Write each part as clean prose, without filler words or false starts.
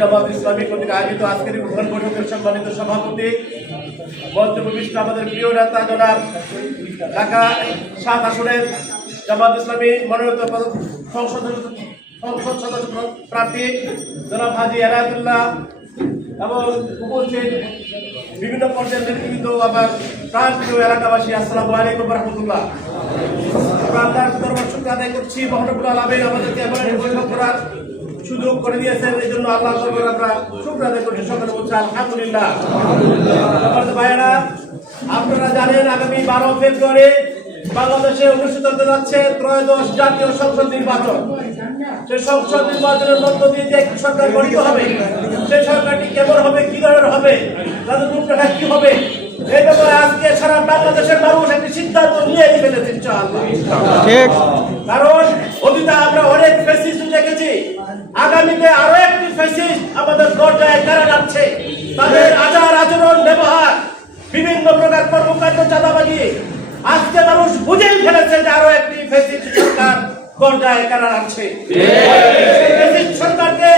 জামাত ইসলামী কর্তৃক আয়োজিত আজকের উদ্বোধন বৈঠকের সম্মানিত সভাপতি মঞ্চভূমিষ্ঠ আমাদের প্রিয় নেতা জনাব ঢাকা ৭ আসনের জামাত ইসলামী মনোনীত সংসদ সদস্য প্রার্থী জনাব হাজী এনায়েতুল্লাহ এবং উপস্থিত বিভিন্ন পর্যায়ের নেতৃবৃন্দ আমার প্রাণপ্রিয় এলাকাবাসী, আসসালামু আলাইকুম ওয়া রাহমাতুল্লাহ। আমরা আল্লাহর দরবার শুকর আদায় করছি, মহানবুল আলামিন আমাদেরকে এমন একটি বৈঠক করার সুযোগ করে দিয়েছেন, এই জন্য আল্লাহর দরবারে আমরা শুকর আদায় করছি। সকলে বলছি আলহামদুলিল্লাহ। ভাইয়েরা, আপনারা জানেন আগামী 12 ফেব্রুয়ারি বাংলাদেশে অনুষ্ঠিত হতে যাচ্ছে ত্রয়োদশ জাতীয় সংসদ নির্বাচন। সেই সংসদ নির্বাচনের মধ্য দিয়ে যে একটি সরকার গঠিত হবে, সেই সরকারটি কেমন হবে, কি ধরনের হবে, তাদের রূপরেখা কি হবে, এই ব্যাপারে আজকে সারা বাংলাদেশের মানুষ একটি সিদ্ধান্ত নিয়ে ফেলেছে ইনশাআল্লাহ। কারণ অতীতে আমরা অনেক ফ্যাসিস্ট দেখেছি, আগামীতে আরো একটি ফ্যাসিস্ট আমাদের দরজায় কারা যাচ্ছে। তাদের আচার আচরণ ব্যবহার, বিভিন্ন প্রকার কর্মকাণ্ড, চাঁদাবাজি, আজকে মানুষ বুঝেই ফেলেছে যে আরো একটি ফ্যাসিস্ট সরকার দরজায় কারা যাচ্ছে। ফ্যাসিস্ট সরকারকে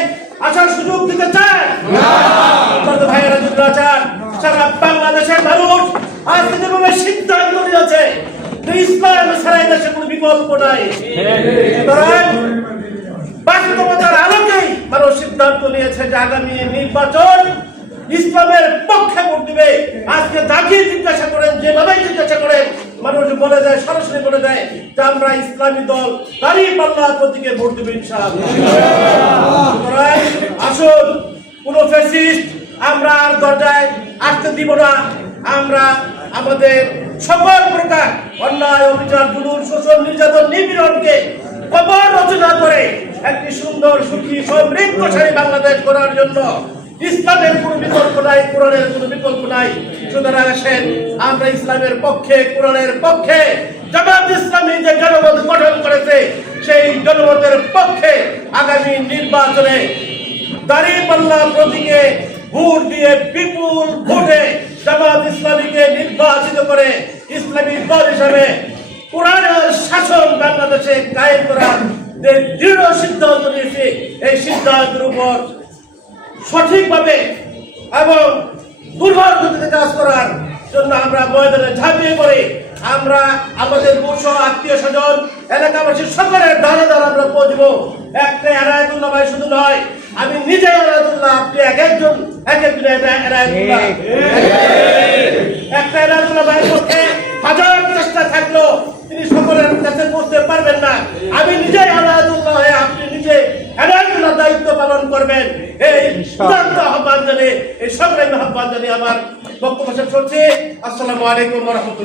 আসার সুযোগ দিতে চায় না। ভাইয়েরা যদি আচার সারা বাংলাদেশের মানুষ আজকে যেভাবে সিদ্ধান্ত নিয়েছে ইসলাম ছাড়া দেশে কোনো বিকল্প নাই, বাস্তবতার আলোকেই মানুষ সিদ্ধান্ত নিয়েছে যে আগামী নির্বাচন ইসলামের পক্ষে ভোট দিবে। আজকে যাকে জিজ্ঞাসা করেন, যেভাবে জিজ্ঞাসা করেন, মানুষ বলে দেয়, সরাসরি বলে দেয় যে আমরা ইসলামী দল দাঁড়িপাল্লা প্রতীকে ভোট দেব ইনশাআল্লাহ। আসুন, কোন ফ্যাসিস্ট আমরা আর দরজায় আসতে দিব না। আমরা আমাদের সকল প্রকার অন্যায়, অবিচার, জুলুম, শোষণ, নির্যাতন, নিপীড়নকে কবর রচনা করে একটি সুন্দর, সুখী, সমৃদ্ধশালী বাংলাদেশ গড়ার জন্য ইসলামের কোনো বিকল্প নাই, কোরআনের কোনো বিকল্প নাই। সুতরাং আসেন, আমরা ইসলামের পক্ষে, কোরআনের পক্ষে, জামাত ইসলামী যে জনমত গঠন করেছে সেই জনমতের পক্ষে আগামী নির্বাচনে দাঁড়িপাল্লা প্রতীকে ভোট দিয়ে বিপুল ভোটে জামাত ইসলামীকে নির্বাচিত করে ইসলামী দল হিসাবে কোরআনের শাসন বাংলাদেশে কায়েম করার যে দৃঢ় সিদ্ধান্ত নিয়েছে, এই সিদ্ধান্তের উপর সঠিকভাবে এবং দুর্বল গতিতে কাজ করার জন্য আমরা ময়দানে ঝাঁপিয়ে পড়ি। আমরা আমাদের বংশ, আত্মীয় স্বজন, এলাকাবাসীর সকলের দ্বারা দ্বারা আমরা পৌঁছবো। একটা এনায়েতুল্লাহ ভাই শুধু নয়, আমি নিজে এনায়েতুল্লাহ, আপনি এক একজন এনায়েতুল্লাহ। একটা এনায়েতুল্লাহ ভাইয়ের পক্ষে হাজার চেষ্টা থাকলো তিনি সকলের কাছে পৌঁছতে পারবেন না। আমি নিজে এনায়েতুল্লাহ হয়ে আপনি নিজে এনায়েতুল্লাহ দায়িত্ব পালন করবেন। এই আহ্বান জানিয়ে, এই সংগ্রামী আহ্বান জানিয়ে আমার বক্তব্য শেষ করছি। আসসালামু আলাইকুম ওয়া রাহমাতুল্লাহ।